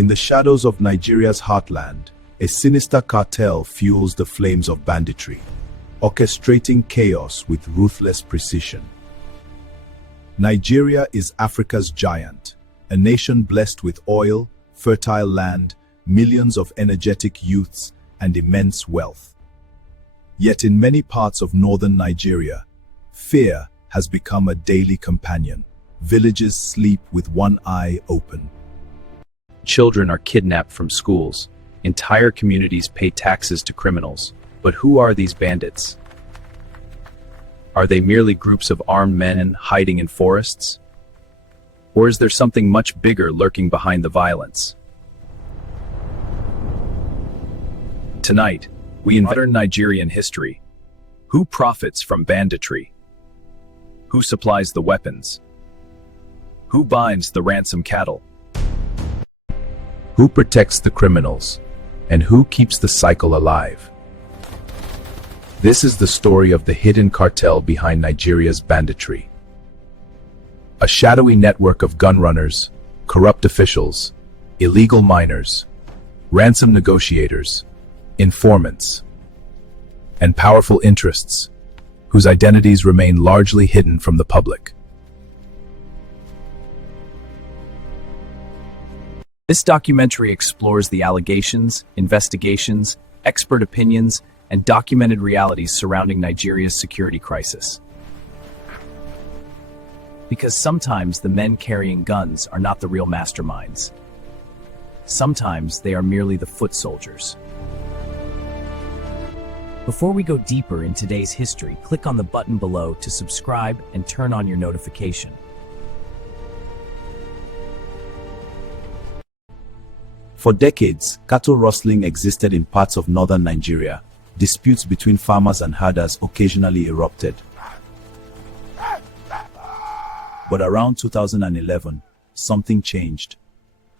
In the shadows of Nigeria's heartland, a sinister cartel fuels the flames of banditry, orchestrating chaos with ruthless precision. Nigeria is Africa's giant, a nation blessed with oil, fertile land, millions of energetic youths, and immense wealth. Yet in many parts of northern Nigeria, fear has become a daily companion. Villages sleep with one eye open. Children are kidnapped from schools. Entire communities pay taxes to criminals. But who are these bandits? Are they merely groups of armed men hiding in forests? Or is there something much bigger lurking behind the violence? Tonight, we invade Nigerian history. Who profits from banditry? Who supplies the weapons? Who binds the ransom cattle? Who protects the criminals? And who keeps the cycle alive? This is the story of the hidden cartel behind Nigeria's banditry. A shadowy network of gun runners, corrupt officials, illegal miners, ransom negotiators, informants, and powerful interests whose identities remain largely hidden from the public. This documentary explores the allegations, investigations, expert opinions, and documented realities surrounding Nigeria's security crisis. Because sometimes the men carrying guns are not the real masterminds. Sometimes they are merely the foot soldiers. Before we go deeper in today's history, click on the button below to subscribe and turn on your notification. For decades, cattle rustling existed in parts of northern Nigeria. Disputes between farmers and herders occasionally erupted. But around 2011, something changed.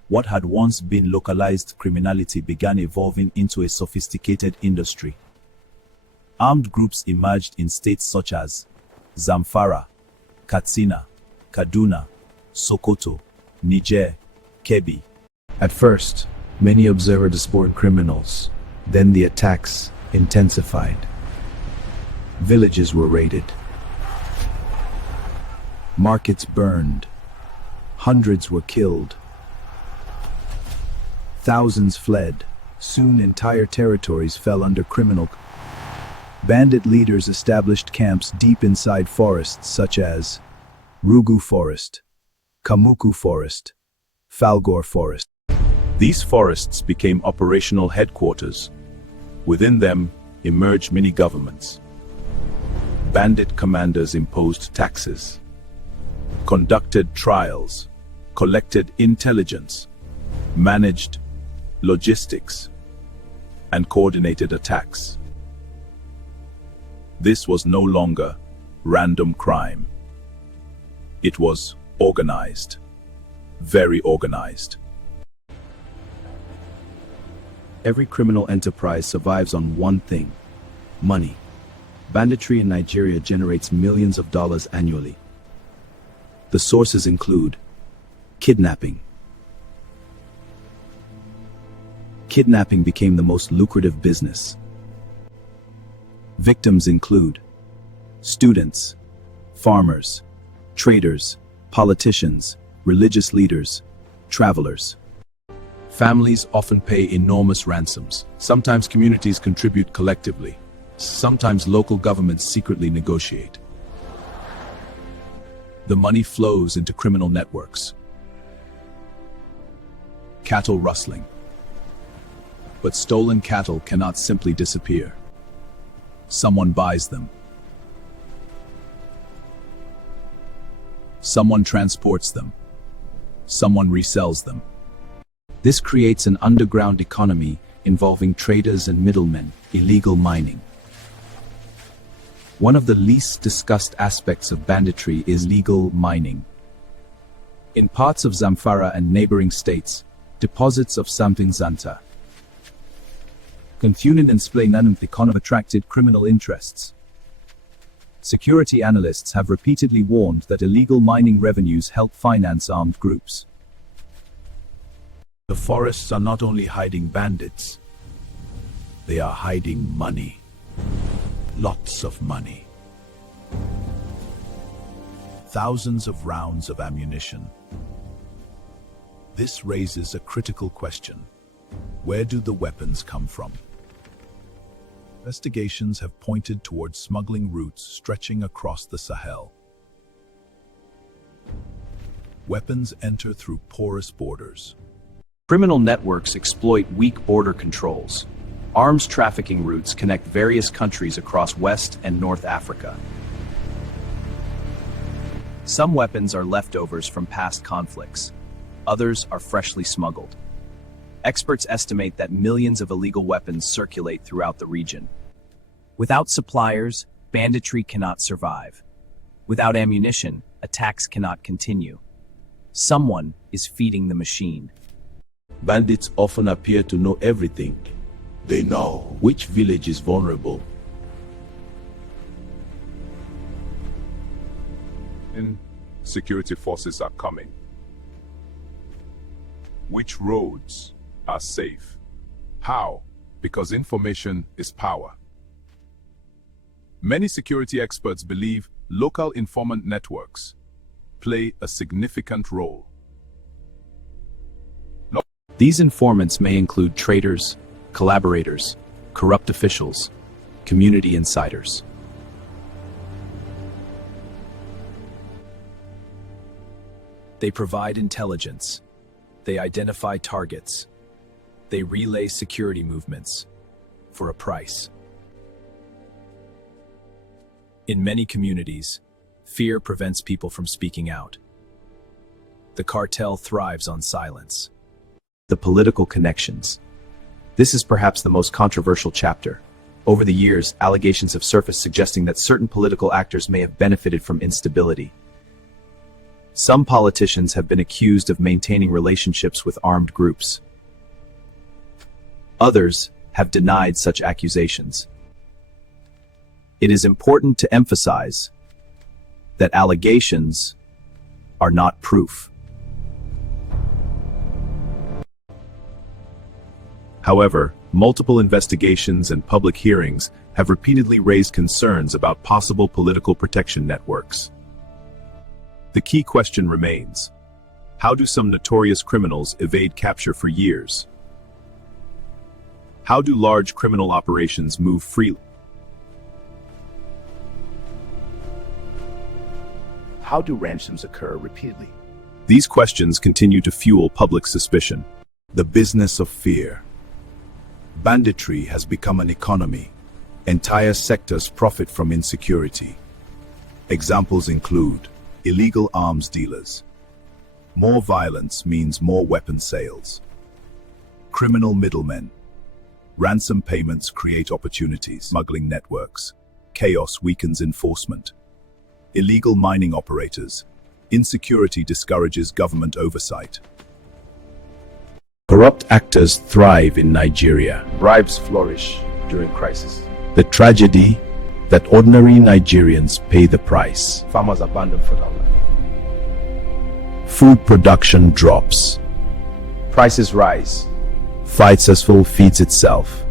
What had once been localized criminality began evolving into a sophisticated industry. Armed groups emerged in states such as Zamfara, Katsina, Kaduna, Sokoto, Niger, Kebbi. At first, many observers discovered criminals. Then the attacks intensified. Villages were raided. Markets burned. Hundreds were killed. Thousands fled. Soon entire territories fell under criminal. Bandit leaders established camps deep inside forests such as Rugu Forest, Kamuku Forest, Falgore Forest. These forests became operational headquarters. Within them emerged mini-governments. Bandit commanders imposed taxes, conducted trials, collected intelligence, managed logistics, and coordinated attacks. This was no longer random crime. It was organized, very organized. Every criminal enterprise survives on one thing: money. Banditry in Nigeria generates millions of dollars annually. The sources include kidnapping. Kidnapping became the most lucrative business. Victims include students, farmers, traders, politicians, religious leaders, travelers. Families often pay enormous ransoms. Sometimes communities contribute collectively. Sometimes local governments secretly negotiate. The money flows into criminal networks. Cattle rustling. But stolen cattle cannot simply disappear. Someone buys them. Someone transports them. Someone resells them. This creates an underground economy involving traders and middlemen, illegal mining. One of the least discussed aspects of banditry is legal mining. In parts of Zamfara and neighboring states, deposits of Sampinzanta, Confunin and Splananum economy attracted criminal interests. Security analysts have repeatedly warned that illegal mining revenues help finance armed groups. The forests are not only hiding bandits, they are hiding money. Lots of money. Thousands of rounds of ammunition. This raises a critical question. Where do the weapons come from? Investigations have pointed towards smuggling routes stretching across the Sahel. Weapons enter through porous borders. Criminal networks exploit weak border controls. Arms trafficking routes connect various countries across West and North Africa. Some weapons are leftovers from past conflicts. Others are freshly smuggled. Experts estimate that millions of illegal weapons circulate throughout the region. Without suppliers, banditry cannot survive. Without ammunition, attacks cannot continue. Someone is feeding the machine. Bandits often appear to know everything. They know which village is vulnerable. Security forces are coming. Which roads are safe? How? Because information is power. Many security experts believe local informant networks play a significant role. These informants may include traitors, collaborators, corrupt officials, community insiders. They provide intelligence. They identify targets. They relay security movements for a price. In many communities, fear prevents people from speaking out. The cartel thrives on silence. The political connections. This is perhaps the most controversial chapter. Over the years, allegations have surfaced suggesting that certain political actors may have benefited from instability. Some politicians have been accused of maintaining relationships with armed groups. Others have denied such accusations. It is important to emphasize that allegations are not proof. However, multiple investigations and public hearings have repeatedly raised concerns about possible political protection networks. The key question remains: how do some notorious criminals evade capture for years? How do large criminal operations move freely? How do ransoms occur repeatedly? These questions continue to fuel public suspicion. The business of fear. Banditry has become an economy. Entire sectors profit from insecurity. Examples include illegal arms dealers. More violence means more weapon sales. Criminal middlemen. Ransom payments create opportunities. Smuggling networks. Chaos weakens enforcement. Illegal mining operators. Insecurity discourages government oversight. Corrupt actors thrive in Nigeria. Bribes flourish during crisis. The tragedy that ordinary Nigerians pay the price. Farmers abandon fertile land. Food production drops. Prices rise. Fight successful feeds itself.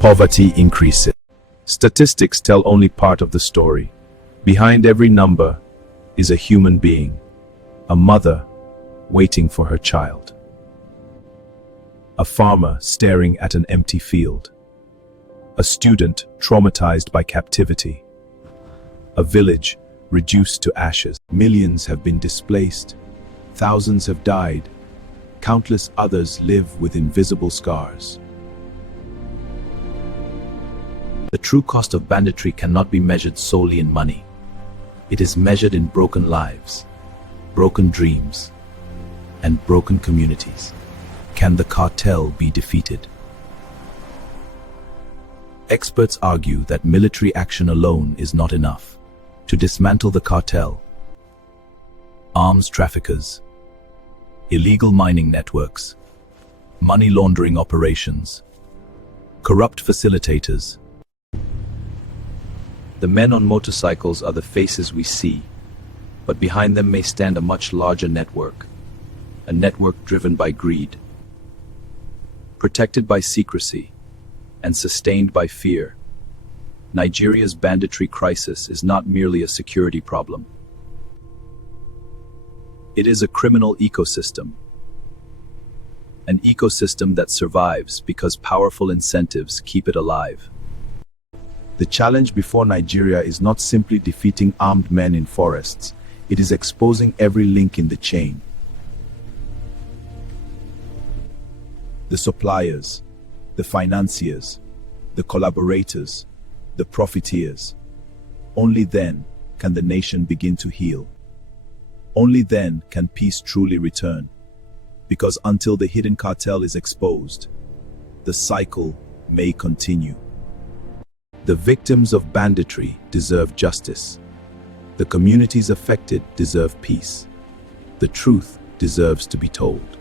Poverty increases. Statistics tell only part of the story. Behind every number is a human being, a mother waiting for her child, a farmer staring at an empty field, a student traumatized by captivity, a village reduced to ashes. Millions have been displaced, thousands have died, countless others live with invisible scars. The true cost of banditry cannot be measured solely in money. It is measured in broken lives, broken dreams, and broken communities. Can the cartel be defeated? Experts argue that military action alone is not enough to dismantle the cartel. Arms traffickers, illegal mining networks, money laundering operations, corrupt facilitators. The men on motorcycles are the faces we see, but behind them may stand a much larger network, a network driven by greed, protected by secrecy, and sustained by fear. Nigeria's banditry crisis is not merely a security problem. It is a criminal ecosystem. An ecosystem that survives because powerful incentives keep it alive. The challenge before Nigeria is not simply defeating armed men in forests, it is exposing every link in the chain. The suppliers, the financiers, the collaborators, the profiteers. Only then can the nation begin to heal. Only then can peace truly return. Because until the hidden cartel is exposed, the cycle may continue. The victims of banditry deserve justice. The communities affected deserve peace. The truth deserves to be told.